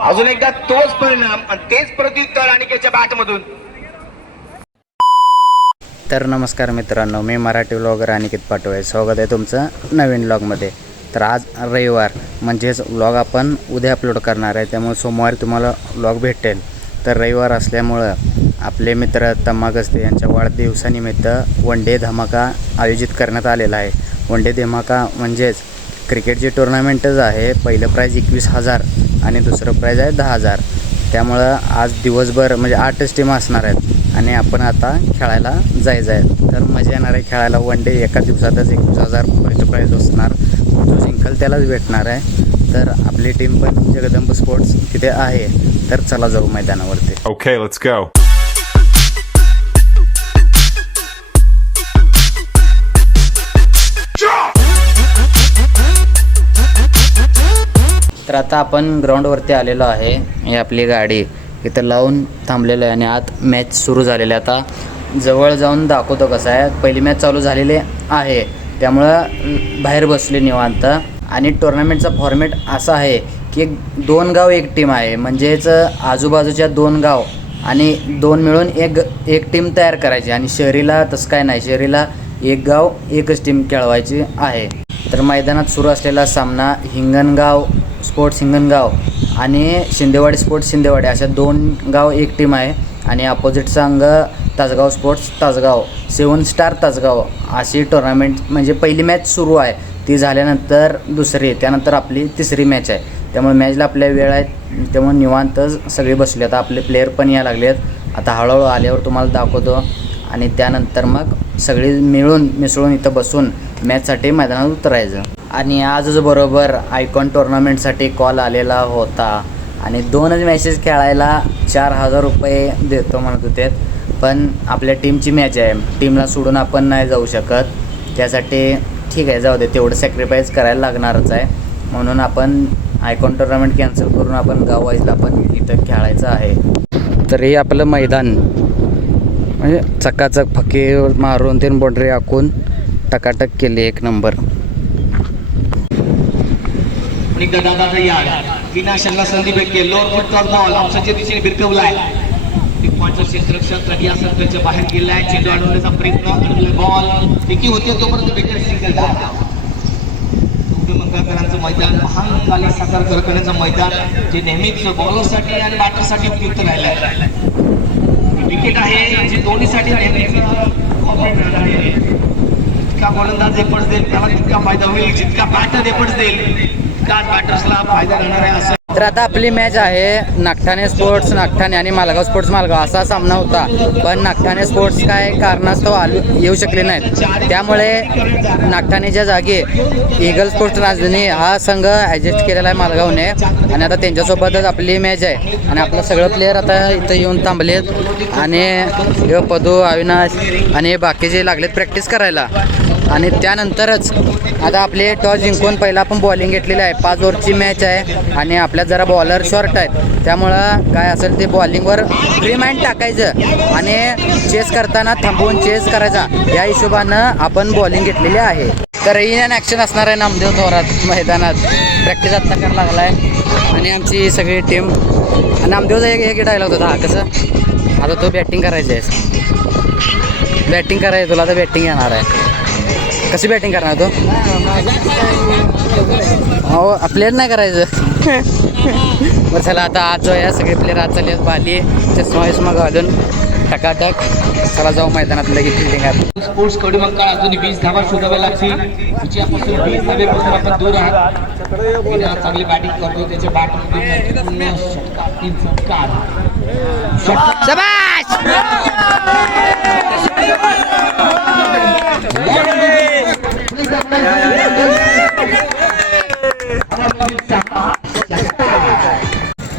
अजून एकदा तोच परिणाम आणि तेच प्रत्युत्तर अनिकेतच्या बॅटमधून. तर नमस्कार मित्रांनो, मी मराठी व्लॉगर अनिकेत पाटोळे. स्वागत आहे तुमचं नवीन व्लॉगमध्ये. तर आज रविवार म्हणजेच व्लॉग आपण उद्या अपलोड करणार आहे, त्यामुळे सोमवारी तुम्हाला व्लॉग भेटेल. तर रविवार असल्यामुळं आपले मित्र तम्मा गस्ते यांच्या वाढदिवसानिमित्त वन डे धमाका आयोजित करण्यात आलेला आहे. वन डे धमाका म्हणजेच क्रिकेटची टुर्नामेंटच आहे. पहिलं प्राईज 21,000 आणि दुसरं प्राईज आहे 10,000. त्यामुळं आज दिवसभर म्हणजे 8च टीम असणार आहेत आणि आपण आता खेळायला जायचं आहे. तर मजा येणार आहे खेळायला. वन डे एका दिवसातच 21,000 रुपयाचं प्राईज असणार. जो जिंकल त्यालाच भेटणार आहे. तर आपली टीम पण जगदंब स्पोर्ट्स तिथे आहे. तर चला जाऊ मैदानावरती. Okay, let's go. तर आता आपण ग्राउंडवरती आलेलो आहे. ही आपली गाडी इथं लावून थांबलेलं आहे आणि आत मॅच सुरू झालेली आहे. आता जवळ जाऊन दाखवतो कसं आहे. पहिली मॅच चालू झालेली आहे, त्यामुळं बाहेर बसले निवांत. आणि टुर्नामेंटचा फॉर्मॅट असा आहे की 2 गाव 1 टीम आहे. म्हणजेच आजूबाजूच्या 2 गाव आणि 2 मिळून एक टीम तयार करायची. आणि शहरीला तसं काय नाही, शहरीला 1 गाव 1च टीम खेळवायची आहे. तर मैदानात सुरू असलेला सामना हिंगणगाव स्पोर्ट्स हिंगणगाव आणि शिंदेवाडी स्पोर्ट्स शिंदेवाडी अशा 2 गाव 1 टीम आहे. आणि अपोजिट संघ तासगाव स्पोर्ट्स तासगाव 7 स्टार तासगाव अशी टुर्नामेंट. म्हणजे पहिली मॅच सुरू आहे, ती झाल्यानंतर दुसरी, त्यानंतर आपली तिसरी मॅच आहे. त्यामुळे मॅचला आपल्या वेळ आहे, त्यामुळे निवांतच सगळे बसले. आता आपले प्लेयर पण या लागले आहेत. आता हळूहळू आल्यावर तुम्हाला दाखवतो. आणि त्यानंतर मग सगळी मिसळून इथं बसून मॅचसाठी मैदानात उतरायचं. आणि आजच बरोबर आयकॉन टुर्नामेंटसाठी कॉल आलेला होता आणि 2च मॅचेस खेळायला 4,000 रुपये देतो म्हणत होते. पण आपल्या टीमची मॅच आहे, टीमला सोडून आपण नाही जाऊ शकत. त्यासाठी ठीक आहे, जाऊ दे, तेवढं सॅक्रिफाईस करायला लागणारच आहे. म्हणून आपण आयकॉन टुर्नामेंट कॅन्सल करून आपण गाव वाईजला आपण इथं खेळायचं आहे. तर हे आपलं मैदान म्हणजे चकाचक फके मारून ते बाउंड्री आखून टकाटक केली, 1 नंबर. विनाशाला संधी भेटते. लोअर फुटचा बॉल ऑप्शनच्या दिशेने भिरकवलाय. पॉईंटचं क्षेत्ररक्षण प्रज्ञा सर्कलच्या बाहेर गेलाय. चेंडू अडवण्याचा प्रयत्न. बॉल फेकी होते तोपर्यंत विकेट सिंगल. मंगळकरांचं मैदान, महान साकार करण्याचं मैदान जे नेहमीच बॉलरसाठी आणि बॅटरसाठी उपयुक्त राहिलंय. विकेट आहे जी दोन्हीसाठी नेहमीच आहे. जितका गोलंदाज एफर्ट्स देईल त्याला तितका फायदा होईल, जितका बॅटर एफर्ट्स देईल तितकाच बॅटर्सला फायदा राहणार आहे. असं तर आता आपली मॅच आहे नागठाणे स्पोर्ट्स नागठाणे आणि मालगाव स्पोर्ट्स मालगाव असा सामना होता. पण नागठाणे स्पोर्ट्स काय कारणास्तव येऊ शकले नाहीत. त्यामुळे नागठाणेच्या जागी ईगल स्पोर्ट्स राजधानी हा संघ ॲडजस्ट केलेला आहे मालगावने. आणि आता त्यांच्यासोबतच आपली मॅच आहे. आणि आपलं सगळं प्लेयर आता इथं येऊन थांबलेत. आणि पदू, अविनाश आणि बाकीचे लागलेत प्रॅक्टिस करायला. आणि त्यानंतरच आता आपले टॉस जिंकून पहिला आपण बॉलिंग घेतलेली आहे. 5 ओव्हरची मॅच आहे आणि आपल्यात जरा बॉलर शॉर्ट आहेत. त्यामुळं काय असेल ते बॉलिंगवर फ्री माइंड टाकायचं आणि चेस करताना थांबवून चेस करायचा, या हिशोबानं आपण बॉलिंग घेतलेली आहे. तर इन ॲक्शन असणार आहे नामदेव थोरात मैदानात. प्रॅक्टिस आत्ता करायला लागला आहे. आणि आमची सगळी टीम. नामदेवचा एक डायलॉग होता, हा कसं आता तो बॅटिंग करायची आहे. बॅटिंग करायचं तुला, तर बॅटिंग येणार आहे. कशी बॅटिंग करणार तो? हो, प्लेअर नाही करायचं. बरं चला, आता आज जो आहे सगळे प्लेअर आज चालले बाली चष्मा घालून टकाटक. चला जाऊ मैदानात लगेच फिल्डिंग आहे. स्पोर्ट्स कडे मग काय अजून 20 धावा शोधाव्या लागतील. विजयापासून 20 धावेपासून आपण दूर आहात. चांगली बॅटिंग करतो, त्याच्या बॅटिंग शाबाश.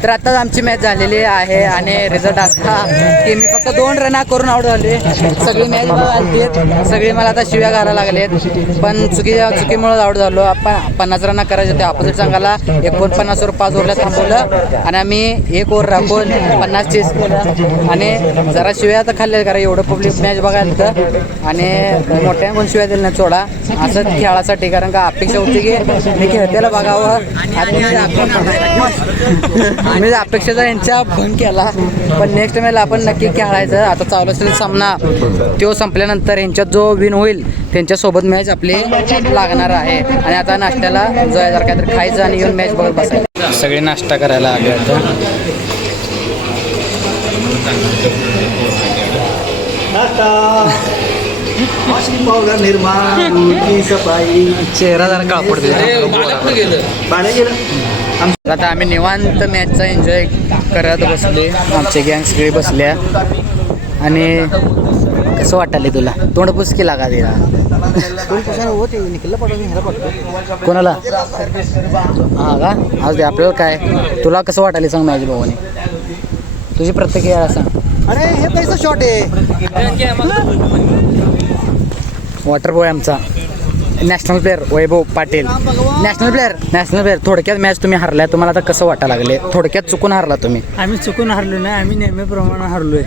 तर आताच आमची मॅच झालेली आहे आणि रिझल्ट असा की मी फक्त 2 रन करून आउट झाले. सगळी मॅच आली, सगळी मला आता शिव्या घालायला लागलेत, पण चुकीमुळे आउट झालो. आपण 50 रन करायचे होते. ऑपोजिट संघाला 49 वर 5 ओव्हरला थांबवलं आणि आम्ही 1 ओव्हर राखून 50 चेस केलं आणि जरा शिव्या तर खाल्ल्या, कारण एवढं पब्लिक मॅच बघायला तर आणि मोठ्याने कोण शिव्या दिल्या नाही सोडा असं खेळासाठी, कारण का अपेक्षा होती की मी खेळतेला बघावं आणि मी अपेक्षेचा यांच्या फोन केला. पण नेक्स्ट मॅच आपण नक्की खेळायचं. आता चालू असेल सामना, तो संपल्यानंतर यांच्यात जो विन होईल त्यांच्यासोबत मॅच आपली लागणार आहे. आणि आता नाश्त्याला जर काहीतरी खायचं आणि येऊन मॅच बघत बसायचं. सगळे नाश्ता करायला आले आता. चेहरा जरा कापडतो. आता आम्ही निवांत मॅचचा एन्जॉय करत बसले, आमचे गँग सगळे बसल्या. आणि कसं वाटायला तुला? तोंड पुसकी लागा दिला कोणाला? हा का? आज दे आपल्याला काय, तुला कसं वाटायला सांग मॅच भावाने, तुझी प्रत्येक वेळा सांग. अरे हे पैसा शॉट आहे. वॉटर बॉय आमचा नॅशनल प्लेअर वैभव पाटील, नॅशनल प्लेअर. थोडक्यात मॅच तुम्ही हरलाय, तुम्हाला आता कसं वाटायला लागले? थोडक्यात चुकून हरला तुम्ही? आम्ही चुकून हरलो नाही, आम्ही नेहमीप्रमाणे हरलोय.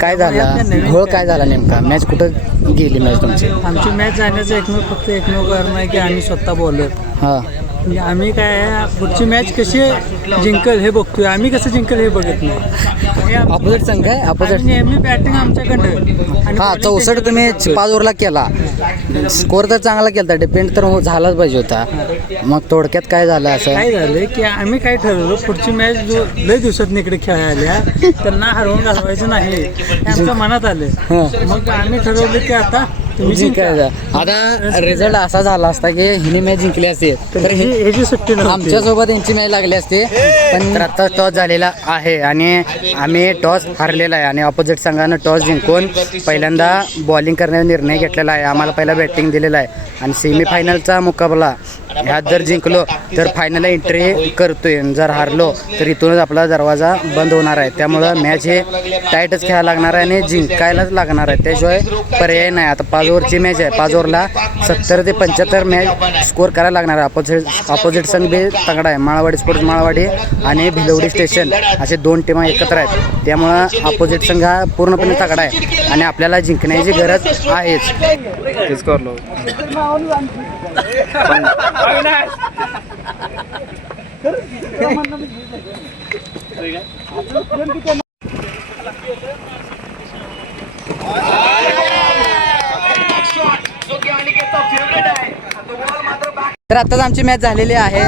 काय झालं? घोळ काय झाला नेमका? मॅच कुठं गेली मॅच तुमची? आमची मॅच जाण्याचं एकमेव कारण आहे की आम्ही स्वतः बॉलर. हां, म्हणजे आम्ही काय पुढची मॅच कशी जिंकल हे बघतोय, आम्ही कसं जिंकल हे बघत नाही. ऑपोजिट संघ आहे, ऑपोजिट. नेहमी बॅटिंग आमच्याकडं. हां, 64 तुम्ही 5 ओव्हरला केला, स्कोर तर चांगला केला, डिपेंड तर झालाच पाहिजे होता. मग थोडक्यात काय झालं असं? काय झालं की आम्ही काय ठरवलं, पुढची मॅच जो लय दिवसात इकडे खेळायला त्यांना हरवून घालवायचं नाही हे आमच्या मनात आलं. मग आम्ही ठरवलं की आता तुम्ही जिंकायचं. आता रिझल्ट असा झाला असता की हिने मॅच जिंकली असते तर ह्याची सुट्टी नव्हती. आमच्यासोबत यांची मॅच लागली असते. पण आता टॉस झालेला आहे आणि आम्ही टॉस हारलेला आहे आणि ऑपोजिट संघानं टॉस जिंकून पहिल्यांदा बॉलिंग करण्याचा निर्णय घेतलेला आहे. आम्हाला पहिला बॅटिंग दिलेला आहे आणि सेमीफायनलचा मुकाबला ह्यात जर जिंकलो तर फायनलला एंट्री करतोय, जर हारलो तर इथूनच आपला दरवाजा बंद होणार आहे. त्यामुळं मॅच हे टाईटच खेळायला लागणार आहे आणि जिंकायलाच लागणार आहे, त्याशिवाय पर्याय नाही. आता 5 ओव्हरची मॅच आहे, 5 ओव्हरला 70 ते 75 मॅच स्कोर करायला लागणार आहे. ऑपोजिट संघ बी तगडा आहे, माळवाडी स्पोर्ट्स माळवाडी आणि भिलवडी स्टेशन असे 2 टीमा एकत्र आहेत. त्यामुळं ऑपोजिट संघ हा पूर्णपणे तगडा आहे आणि आपल्याला जिंकण्याची गरज आहेच. तर आताच आमची मॅच झालेली आहे.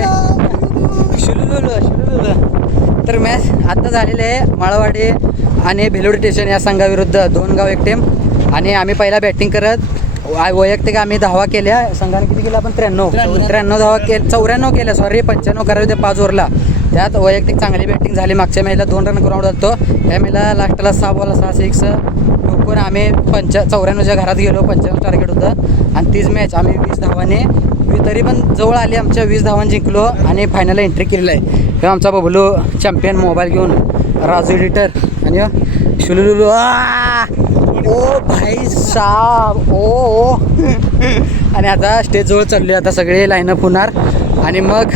तर मॅच आता झालेली आहे माळवाडी आणि भिलवडी स्टेशन या संघाविरुद्ध 2 गाव एक टीम. आणि आम्ही पहिला बॅटिंग करत वैयक्तिक आम्ही धावा केल्या. संघाने किती केल्या? आपण 93 धावा 94 केल्या, सॉरी 95 करायला होते 5 ओव्हरला. त्यात वैयक्तिक चांगली बॅटिंग झाली. मागच्या मॅचला 2 रन करून आउट झालो. या मॅचला लास्टला 6 बॉल 6 सिक्स ठोकून आम्ही 94च्या घरात गेलो. 95 टार्गेट होतं आणि तीच मॅच आम्ही 20 धावाने तरी पण जवळ आली, आमच्या 20 धावांनी जिंकलो आणि फायनलला एंट्री केलेलं आहे. हे आमचा बबलू चॅम्पियन मोबाईल घेऊन, राजू एडिटर आणि शुलुलुलू. ओ भाई साब ओ आणि आता स्टेजजवळ चाललो. आता सगळे लाईनअप होणार आणि मग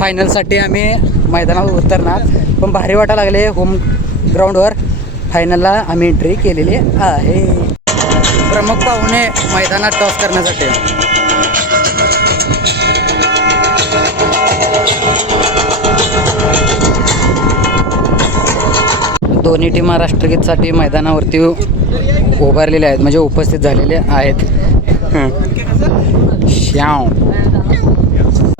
फायनलसाठी आम्ही मैदानावर उतरणार. पण भारी वाटायला लागले. होम ग्राउंडवर फायनलला आम्ही एंट्री केलेली आहे. प्रमुख पाहुणे मैदानात टॉस करण्यासाठी. दोन्ही टीमा राष्ट्रगीतसाठी मैदानावरती उभारलेले आहेत, म्हणजे उपस्थित झालेले आहेत. श्याव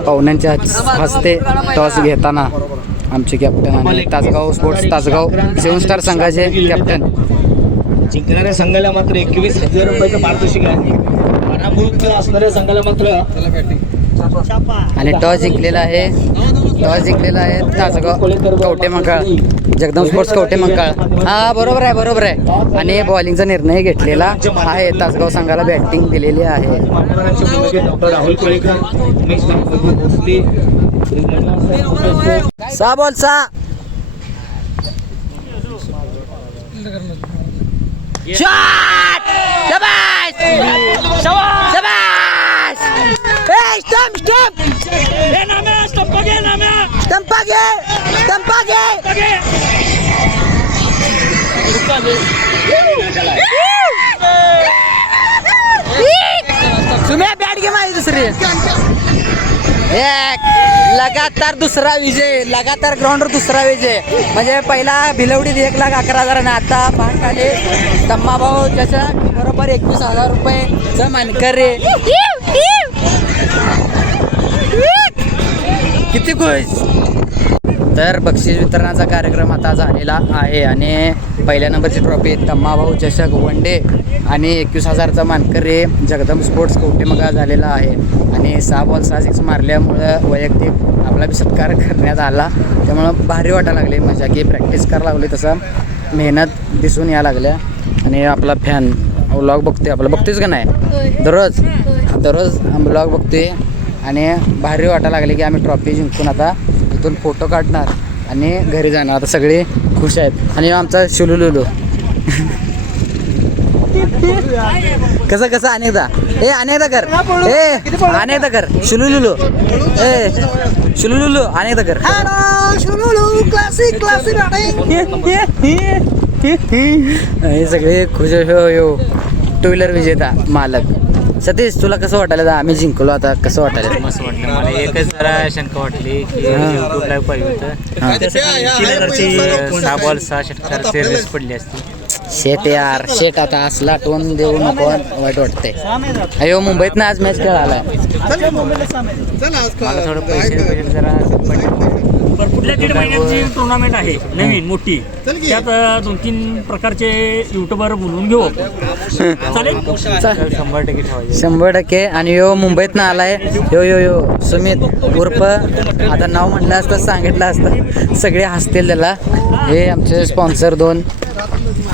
पाहुण्यांच्या हस्ते टॉस घेताना आमचे कॅप्टन आणि तासगाव स्पोर्ट्स तासगाव 7 स्टार संघाचे कॅप्टन. जिंकणाऱ्या संघाला मात्र 21,000 रुपयाचं पारितोषिक आहे. पराभूत असणाऱ्या संघाला मात्र आणि टॉस जिंकलेला आहे. टॉस जिंकलेला आहे तासगाव कवटे मंकाळ, जगदंब स्पोर्ट्स कवटे मंकाळ. हा बरोबर आहे. आणि बॉलिंगचा निर्णय घेतलेला आहे. तासगाव संघाला बॅटिंग दिलेली आहे. राहुल कोळेकर, 6 बॉल 6. शॉट शाबास शाबास स्टंप स्टंप तुम्ही बॅट गेम आहे दुसरी एक लगातार दुसरा विजय लगातार ग्राउंडवर दुसरा विजय म्हणजे पहिला भिलवडीत 1,11,000 आणि आता भांगाले तम्माभाऊ त्याच्या बरोबर 21,000 रुपये मानकरी किती खुश. तर बक्षीस वितरणाचा कार्यक्रम आता झालेला आहे आणि पहिल्या नंबरची ट्रॉफी तम्माभाऊ चषक वनडे आणि 21,000चा मानकरी जगदंब स्पोर्ट्स कवटेमगा झालेला आहे आणि 6 बॉल 6 सिक्स मारल्यामुळं वैयक्तिक आपला बी सत्कार करण्यात आला. त्यामुळं भारी वाटायला लागले मजा की प्रॅक्टिस करायला लागली तसं मेहनत दिसून यायला लागल्या. आणि आपला फॅन व्लॉग बघतोय आपला बघतोयच का नाही दररोज व्लॉग बघतोय आणि भारी वाटायला लागले की आम्ही ट्रॉफी जिंकून आता इथून फोटो काढणार आणि घरी जाणार. आता सगळे खुश आहेत आणि आमचा शुलुलुलू कसं अनेकदा अनेकदा कर अनेकदा कर शुलुलुलू शुलुलुलू अनेकदा कर हे सगळे खुश हो 2 व्हीलर विजेता मालक. सतीश तुला कसं वाटायला आम्ही जिंकलो आता कसं वाटायला? मस्त वाटलं मला. एकच जरा शंका वाटली की यूट्यूब लाईव्ह पाहिजे होतं 6 बॉल 6 षटकाराची रेस पडली असती. शेट आता असला टोन देऊ नको वाईट वाटतंय. अयो मुंबईतनं आज मॅच खेळायला मला थोडं पैसे जरा पुढल्या 1.5 महिन्याची टुर्नामेंट आहे नवीन मोठी त्यात 2-3 प्रकारचे युट्यूबर बोलवून घेऊ चालेल 100% ठेवायचे 100%. आणि यो मुंबईतनं आलाय यो सुमित उर्फ आता नाव म्हटलं असतं सांगितलं असतं सगळे हसतील त्याला. हे आमचे स्पॉन्सर 2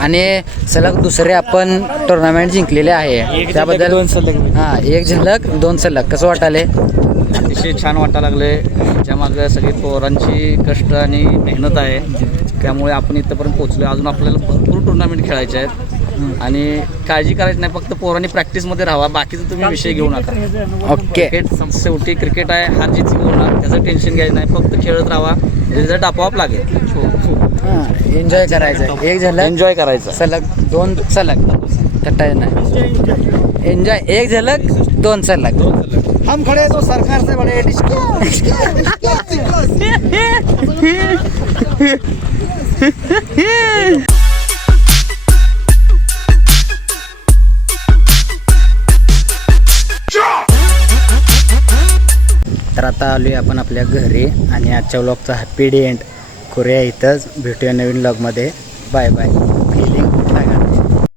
आणि सलग दुसरे आपण टुर्नामेंट जिंकलेले आहे त्याबद्दल 2 सलग हां 1 झलक 2 सलग कसं वाटायले? अतिशय छान वाटायला लागले. त्याच्यामागं सगळी पोरांची कष्ट आणि मेहनत आहे त्यामुळे आपण इथंपर्यंत पोहोचलो. अजून आपल्याला भरपूर टुर्नामेंट खेळायचे आहेत आणि काळजी करायची नाही फक्त पोरांनी प्रॅक्टिसमध्ये राहावा बाकीचं तुम्ही विषय घेऊ नका. ओके क्रिकेट शेवटी क्रिकेट आहे हार जीत होणार त्याचं टेन्शन घ्यायचं नाही फक्त खेळत राहावा रिझल्ट आपोआप लागेल. एन्जॉय करायचं 1 झलक एन्जॉय करायचं सलग 2 सलग तटाय नाही एन्जॉय 1 झलक 2 सलग हम खडे तो सरकार से बडे तर आता आलोय आपण आपल्या घरी आणि आजच्या व्लॉगचा हॅपी एंड करूया इथंच. भेटूया नवीन व्लॉगमध्ये. Bye bye.